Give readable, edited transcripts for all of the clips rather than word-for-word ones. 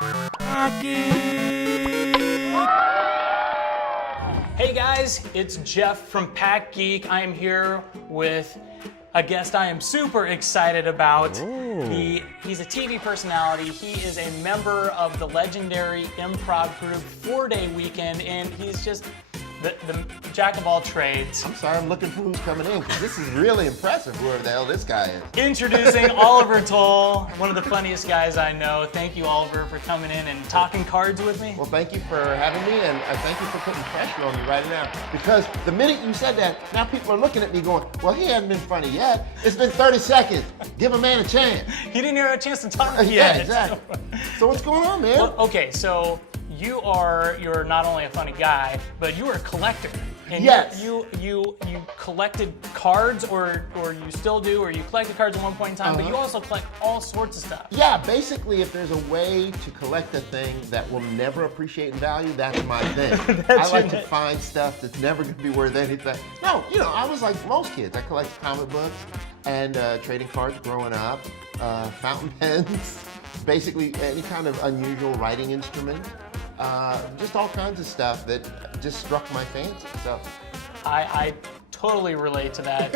Hey guys, it's Jeff from PackGeek. I am here with a guest I am super excited about. He's a TV personality. He is a member of the legendary improv group 4-Day-Weekend, and he's just the jack of all trades. I'm sorry, I'm looking for who's coming in, because this is really impressive, whoever the hell this guy is. Introducing Oliver Tull, one of the funniest guys I know. Thank you, Oliver, for coming in and talking cards with me. Well, thank you for having me, and thank you for putting pressure on me right now. Because the minute you said that, now people are looking at me going, well, he hasn't been funny yet. It's been 30 seconds. Give a man a chance. He didn't hear a chance to talk yet. Yeah, exactly. So what's going on, man? Well, okay, so you're not only a funny guy, but you are a collector. And yes. You collected cards, or you still do, or you collected cards at one point in time, but you also collect all sorts of stuff. Yeah, basically, if there's a way to collect a thing that will never appreciate in value, that's my thing. I like to find stuff that's never going to be worth anything. No, I was like most kids. I collected comic books and trading cards growing up, fountain pens, basically any kind of unusual writing instrument. Just all kinds of stuff that just struck my fancy. So I totally relate to that.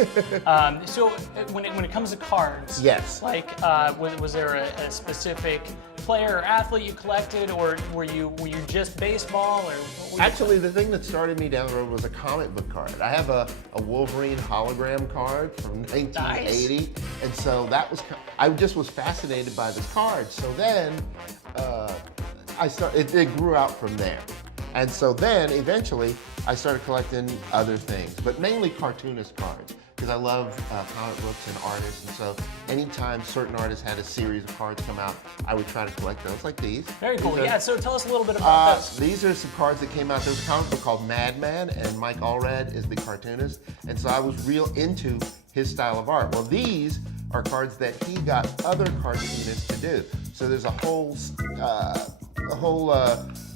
So when it comes to cards, yes, like was there a specific player or athlete you collected, or were you just baseball, or actually the thing that started me down the road was a comic book card. I have a Wolverine hologram card from 1980, nice. And so that was I just was fascinated by this card. So then it grew out from there. And so then eventually I started collecting other things, but mainly cartoonist cards, because I love comic books and artists. And so anytime certain artists had a series of cards come out, I would try to collect those, like these. Very cool. Yeah, so tell us a little bit about this. These are some cards that came out. There's a comic book called Madman, and Mike Allred is the cartoonist. And so I was real into his style of art. Well, these are cards that he got other cartoonists to do. So there's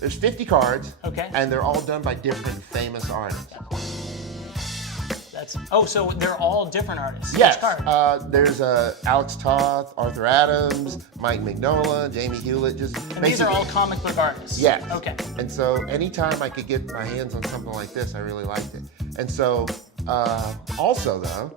there's 50 cards, okay, and they're all done by different famous artists. So they're all different artists. Yes. Each card. There's Alex Toth, Arthur Adams, Mike Mignola, Jamie Hewlett. And these are all comic book artists. Yes. Okay. And so anytime I could get my hands on something like this, I really liked it. And so also though,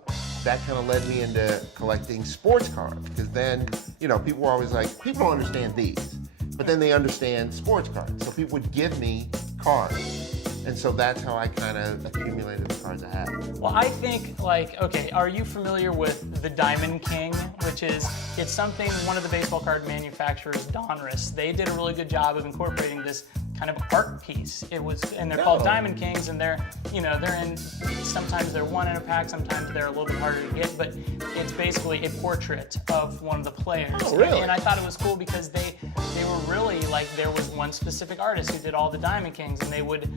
that kind of led me into collecting sports cards, because then, people were always like, people don't understand these, but then they understand sports cards. So people would give me cards. And so that's how I kind of accumulated the cards I have. Well, I think, okay, are you familiar with the Diamond King, which is, it's something one of the baseball card manufacturers, Donruss, they did a really good job of incorporating this kind of art piece. And they're called Diamond Kings, and they're in, sometimes they're one in a pack, sometimes they're a little bit harder to get, but it's basically a portrait of one of the players. Oh, really? And I thought it was cool because they were really there was one specific artist who did all the Diamond Kings, and they would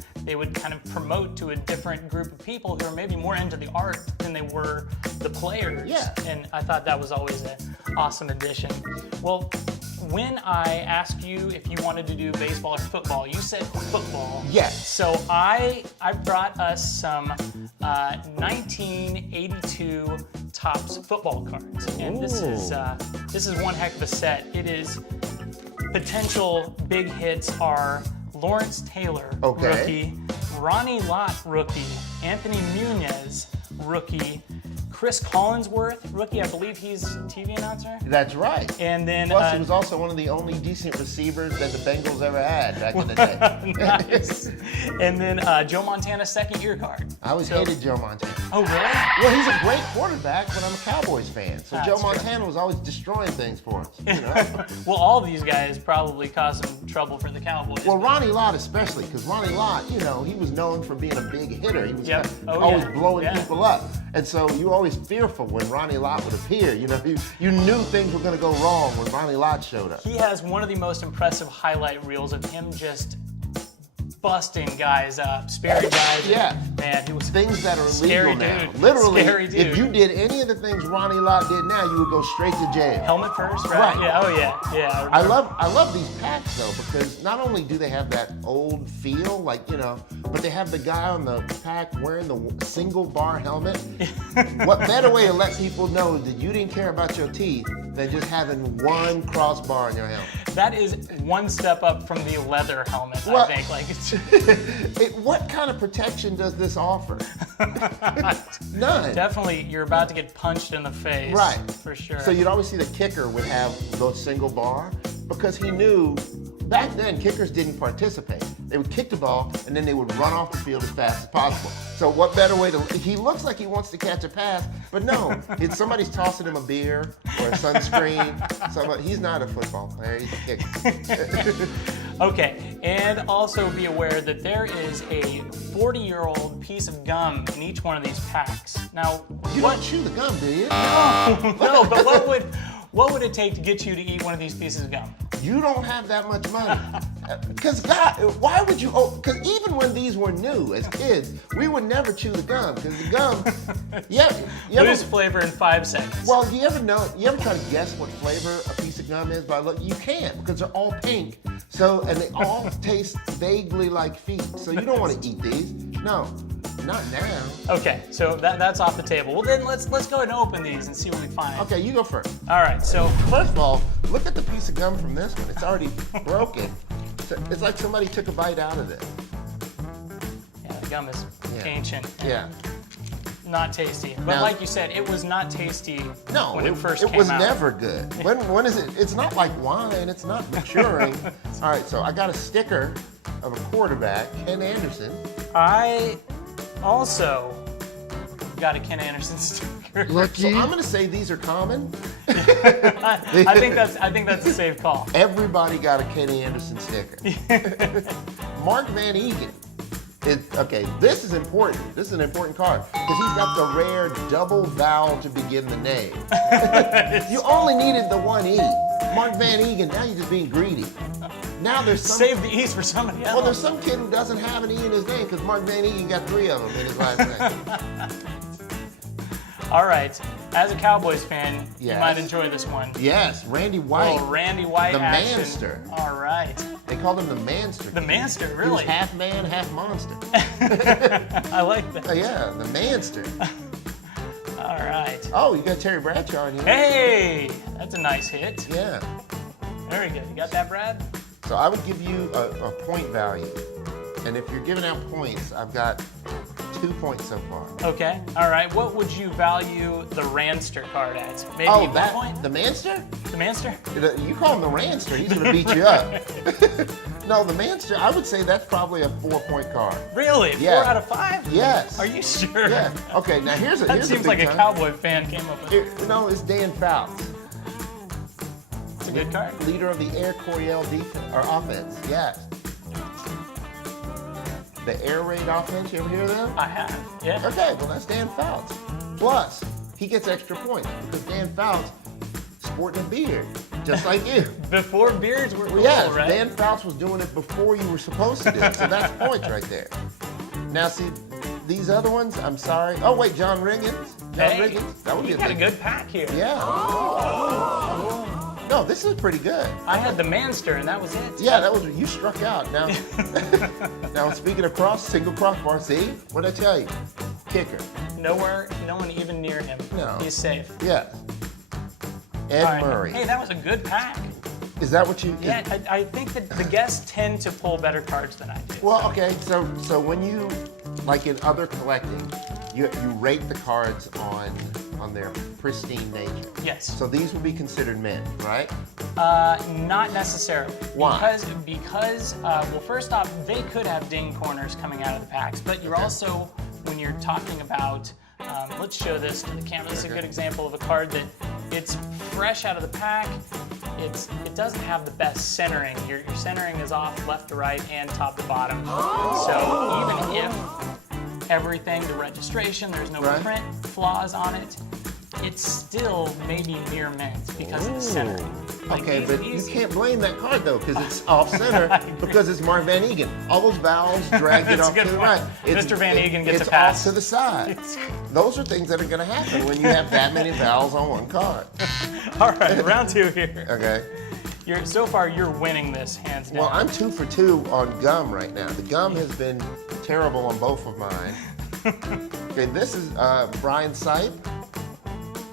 kind of promote to a different group of people who are maybe more into the art than they were the players. Yeah. And I thought that was always an awesome addition. Well, when I asked you if you wanted to do baseball or football, you said football. Yes. So I brought us some 1982 Topps football cards, and this is one heck of a set. It is potential big hits are Lawrence Taylor, rookie, Ronnie Lott, rookie, Anthony Munez, rookie, Chris Collinsworth, rookie. I believe he's a TV announcer. That's right. And then plus, he was also one of the only decent receivers that the Bengals ever had back in the day. Nice. And then Joe Montana's second-year card. I always hated Joe Montana. Oh, really? Well, he's a great quarterback, but I'm a Cowboys fan. So Joe Montana was always destroying things for us. Well, all these guys probably caused some trouble for the Cowboys. Well, Ronnie Lott especially, because Ronnie Lott, he was known for being a big hitter. He was always blowing people up. And so you were always fearful when Ronnie Lott would appear. You knew things were going to go wrong when Ronnie Lott showed up. He has one of the most impressive highlight reels of him just busting guys up, sparing guys. Yeah. Man, he was things that are scary illegal now. Dude. Literally, scary dude. If you did any of the things Ronnie Lott did now, you would go straight to jail. Helmet first, right? Yeah. Oh yeah. Yeah. I love these packs though, because not only do they have that old feel, but they have the guy on the pack wearing the single bar helmet. What better way to let people know that you didn't care about your teeth than just having one crossbar in your helmet? That is one step up from the leather helmet, Well- I think. Like, it's What kind of protection does this offer? None. definitely, you're about to get punched in the face. Right. For sure. So you'd always see the kicker would have the single bar because he knew back then kickers didn't participate. They would kick the ball and then they would run off the field as fast as possible. So what better way to, he looks like he wants to catch a pass, but no, it's somebody's tossing him a beer or a sunscreen. He's not a football player, he's a kicker. Okay, and also be aware that there is a 40-year-old piece of gum in each one of these packs. Now, You don't chew the gum, do you? no, but what would it take to get you to eat one of these pieces of gum? You don't have that much money. Because God, why would you? Because even when these were new as kids, we would never chew the gum. Because the gum, Lose flavor in 5 seconds. Well, do you ever know? You ever try to guess what flavor a piece of gum is by look? You can't because they're all pink. So and they all taste vaguely like feet. So you don't want to eat these. No, not now. Okay, so that's off the table. Well, then let's go ahead and open these and see what we find. Okay, you go first. All right, so First of all, look at the piece of gum from this one. It's already broken. It's like somebody took a bite out of it. yeah, the gum is Yeah. ancient. and Yeah. Not tasty. But Now- like you said, it was not tasty No, when it first it came was out. never good. When is it? It's not like wine. It's not maturing. All right, so I got a sticker of a quarterback, Ken Anderson. I also got a Ken Anderson sticker. So I'm going to say these are common. I think that's a safe call. Everybody got a Kenny Anderson sticker. Mark Van Egan. Okay, this is important. This is an important card because he's got the rare double vowel to begin the name. You only needed the one E. Mark Van Egan, now you're just being greedy. Now there's some. Save the E's for somebody else. Well, there's some kid who doesn't have an E in his name because Mark Van Egan got 3 of them in his last name. All right, as a Cowboys fan, you Yes. might enjoy this one. Yes, Randy White. Oh, Randy White The action. Manster. All right. They called him the Manster. The Manster, He was really? half man, half monster. I like that. Oh, yeah, the Manster. All right. Oh, you got Terry Bradshaw on you. Hey, that's a nice hit. Yeah. Very good. You got that, Brad? So I would give you a point value. And if you're giving out points, I've got 2 points so far. Okay. All right. What would you value the Ranster card at? Maybe Oh, 1 point? the Manster? The Manster? You call him the Ranster, he's going to beat you up. No, the Manster, I would say that's probably a 4-point card. Really? Yeah. 4 out of 5? Yes. Are you sure? Yeah. Okay, now here's a That here's seems a like big a time. Cowboy fan came up with it. No, it's Dan Fouts, It's a good card. leader of the Air Coryell defense or offense. Yes. The air raid offense, you ever hear of them? I have. Yeah. Okay, well that's Dan Fouts. Plus, he gets extra points because Dan Fouts sporting a beard, just like you. Before beards were cool, Yeah, right? Dan Fouts was doing it before you were supposed to do it, so that's points right there. Now see, these other ones, I'm sorry. Oh wait, John Riggins. John Hey, Riggins. That would be you a got a big. good pack here. Yeah. No, this is pretty good. I had the Manster, and that was it. Yeah, that was you struck out. Now, now speaking of single crossbar. See what I tell you? Kicker. No one even near him. No. He's safe. Yeah. Ed All right. Murray. Hey, that was a good pack. Is that what you? Yeah, I think that the guests tend to pull better cards than I do. Well, okay. So when you like in other collecting, you rate the cards on their pristine nature. Yes. So these would be considered mint, right? Not necessarily. Why? Because well, first off, they could have ding corners coming out of the packs, but you're also, when you're talking about, let's show this to the camera. This is a good example of a card that it's fresh out of the pack. It doesn't have the best centering. Your centering is off left to right and top to bottom. So even if everything, the registration, there's no Right. print flaws on it, it's still maybe near mint because of the centering. Like Okay, but you these- can't blame that card though, because it's off center because it's Mark Van Egan. All those vowels dragged it That's a off good to the point. right. Mr. Van Egan gets it's a pass. off to the side. Those are things that are going to happen when you have that many vowels on one card. All right, round 2 here. Okay. So far, you're winning this hands down. Well, I'm 2 for 2 on gum right now. The gum has been terrible on both of mine. Okay, this is Brian Sipe.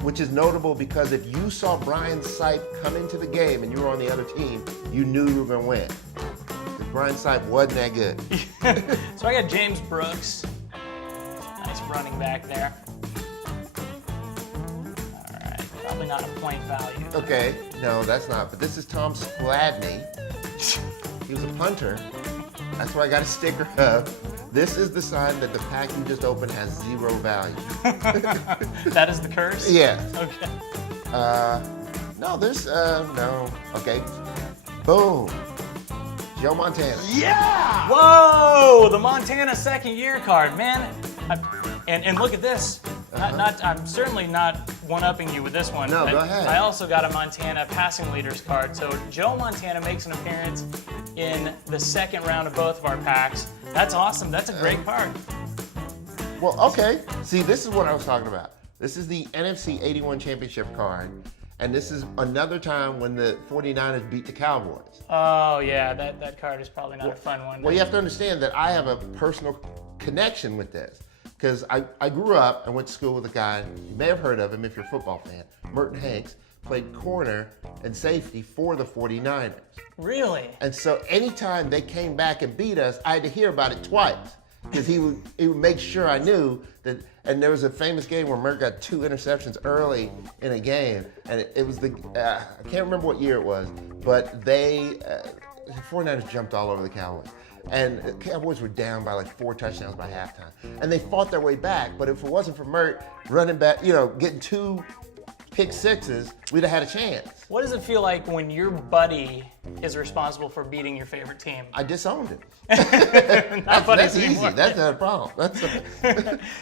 which is notable because if you saw Brian Sipe come into the game and you were on the other team, you knew you were going to win. Because Brian Sipe wasn't that good. So I got James Brooks. Nice running back there. All right, probably not a point value. Okay, no, that's not. But this is Tom Skladny. He was a punter. That's why I got a sticker up. This is the sign that the pack you just opened has 0 value. That is the curse? Yeah. Okay. No, there's, no. Okay. Boom. Joe Montana. Yeah! Whoa! The Montana second year card, man. And look at this. I'm certainly not one-upping you with this one. No, go ahead. I also got a Montana passing leaders card. So Joe Montana makes an appearance in the second round of both of our packs. That's awesome. That's a great card. Well, okay. See, this is what I was talking about. This is the NFC 81 championship card. And this is another time when the 49ers beat the Cowboys. Oh, yeah. That card is probably not a fun one. Well, you have to understand that I have a personal connection with this. Because I grew up and went to school with a guy, you may have heard of him if you're a football fan, Merton Hanks, played corner and safety for the 49ers. Really? And so anytime they came back and beat us, I had to hear about it twice. Because he would make sure I knew that, and there was a famous game where Mert got 2 interceptions early in a game, and it was the, I can't remember what year it was, but the 49ers jumped all over the Cowboys. And the Cowboys were down by like 4 touchdowns by halftime. And they fought their way back, but if it wasn't for Mert running back, getting 2 pick sixes, we'd have had a chance. What does it feel like when your buddy is responsible for beating your favorite team? I disowned him. That's easy. That's not a problem.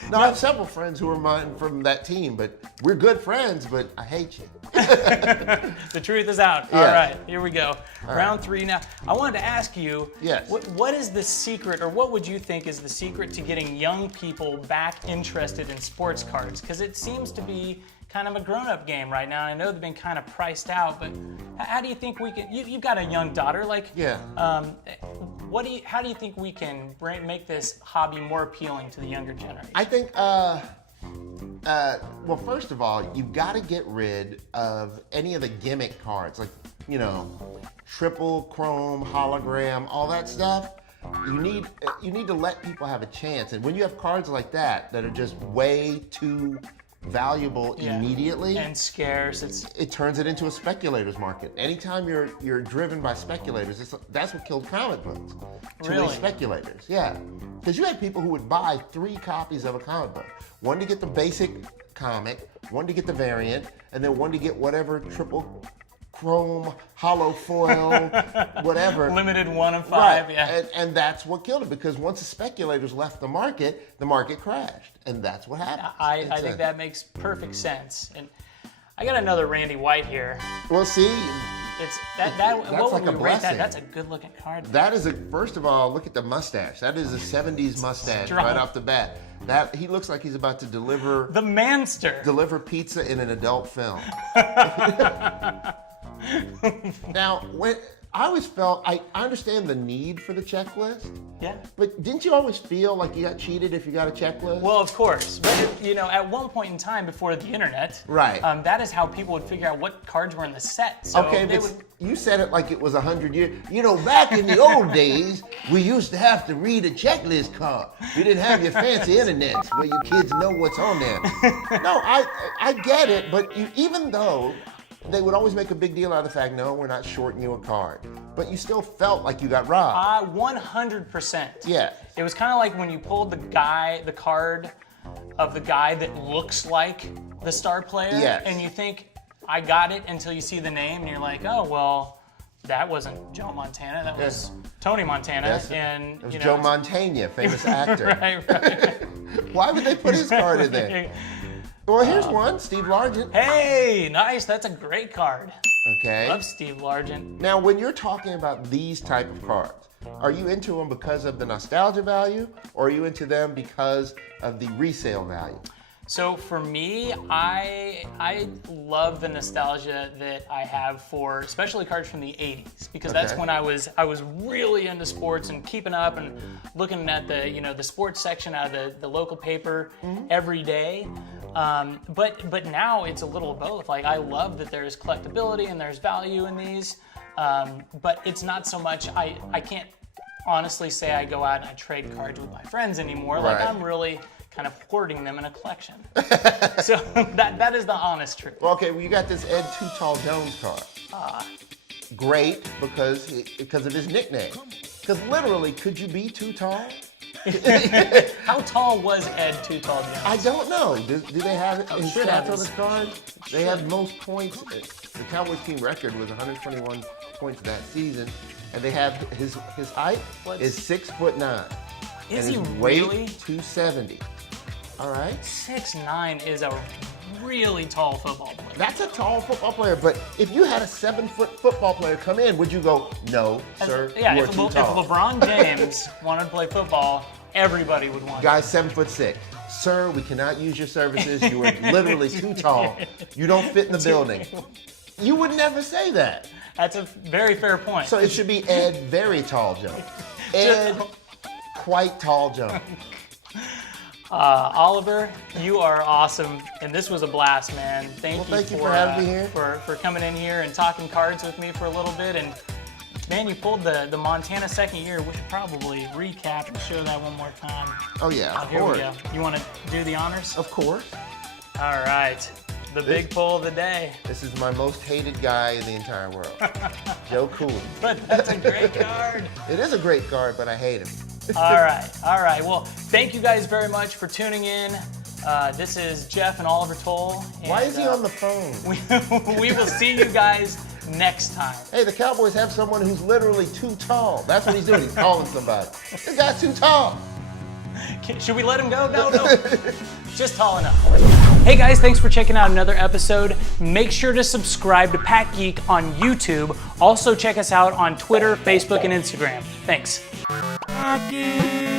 No, I have several friends who are mine from that team, but we're good friends, but I hate you. The truth is out. Yeah. All right, here we go. Round 3 now. I wanted to ask you, yes. What is the secret, or what would you think is the secret to getting young people back interested in sports cards? Because it seems to be kind of a grown-up game right now. I know they've been kind of priced out, but how do you think we can? You've got a young daughter, yeah. How do you think we can make this hobby more appealing to the younger generation? I think, well, first of all, you've got to get rid of any of the gimmick cards, like triple chrome, hologram, all that stuff. You need to let people have a chance, and when you have cards like that are just way too valuable immediately and scarce, it turns it into a speculator's market. Anytime you're driven by speculators, that's what killed comic books. Too many speculators, yeah. Because you had people who would buy 3 copies of a comic book. One to get the basic comic, one to get the variant, and then one to get whatever triple chrome, hollow foil, whatever. Limited 1 of 5, right. yeah. And that's what killed it, because once the speculators left the market crashed. And that's what happened. I think that makes perfect sense. And I got another Randy White here. Well, see, it's what like would a we rate that? blessing. That's a good looking card. That is first of all, look at the mustache. That is a 70s mustache Strong. right off the bat. He looks like he's about to deliver The Manster. Deliver pizza in an adult film. Now, I always felt, I understand the need for the checklist. Yeah. But didn't you always feel like you got cheated if you got a checklist? Well, of course. But, at one point in time before the internet, right. That is how people would figure out what cards were in the set. So okay, but you said it like it was 100 years. Back in the old days, we used to have to read a checklist card. We didn't have your fancy internets where you kids know what's on there. No, I get it, but even though they would always make a big deal out of the fact, no, we're not shorting you a card. But you still felt like you got robbed. 100%. Yeah. It was kind of like when you pulled the card of the guy that looks like the star player, yes. and you think, I got it, until you see the name, and you're like, oh, well, that wasn't Joe Montana, that was Tony Montana. Yes. And it was Joe Montana, famous actor. right. Why would they put his card in there? Well, here's one, Steve Largent. Hey, nice. That's a great card. Okay. Love Steve Largent. Now, when you're talking about these type of cards, are you into them because of the nostalgia value, or are you into them because of the resale value? So for me, I love the nostalgia that I have for especially cards from the 80s, because that's when I was really into sports and keeping up and looking at the sports section out of the local paper every day. But now it's a little of both. Like, I love that there's collectability and there's value in these, but it's not so much, I can't honestly say I go out and I trade cards with my friends anymore. Like, I'm really kind of hoarding them in a collection. So that is the honest truth. Well, okay, well, you got this Ed Too Tall Jones card. Great, because of his nickname. Because literally, could you be too tall? How tall was Ed Too Tall Jones? I don't know. Do they have it in should stats have on his- the card? They have most points. The Cowboys team record was 121 points that season, and they have his height is 6'9". Is and he his weight really? 270. All right. 6'9" is a really tall football player. That's a tall football player, but if you had a 7-foot football player come in, would you go, no, sir, Yeah, you are if too tall? LeBron James wanted to play football, everybody would want Guy's 7'6". Sir, we cannot use your services. You are literally too tall. You don't fit in the building. You would never say that. That's a very fair point. So it should be Ed Very Tall Jones. Ed Quite Tall Jones. Oliver, you are awesome, and this was a blast, man. Thank you for having me here. For coming in here and talking cards with me for a little bit. And man, you pulled the Montana second year. We should probably recap and show that one more time. Oh yeah, of Here course. we go. You want to do the honors? Of course. All right. The big pull of the day. This is my most hated guy in the entire world. Joe Cooley. But that's a great card. It is a great card, but I hate him. All right. Well, thank you guys very much for tuning in. This is Jeff and Oliver Tull. And, Why is he on the phone? We will see you guys next time. Hey, the Cowboys have someone who's literally too tall. That's what he's doing. He's calling somebody. This guy's too tall. Should we let him go? No. Just tall enough. Hey guys, thanks for checking out another episode. Make sure to subscribe to PackGeek on YouTube. Also check us out on Twitter, Facebook, and Instagram. Thanks. PackGeek.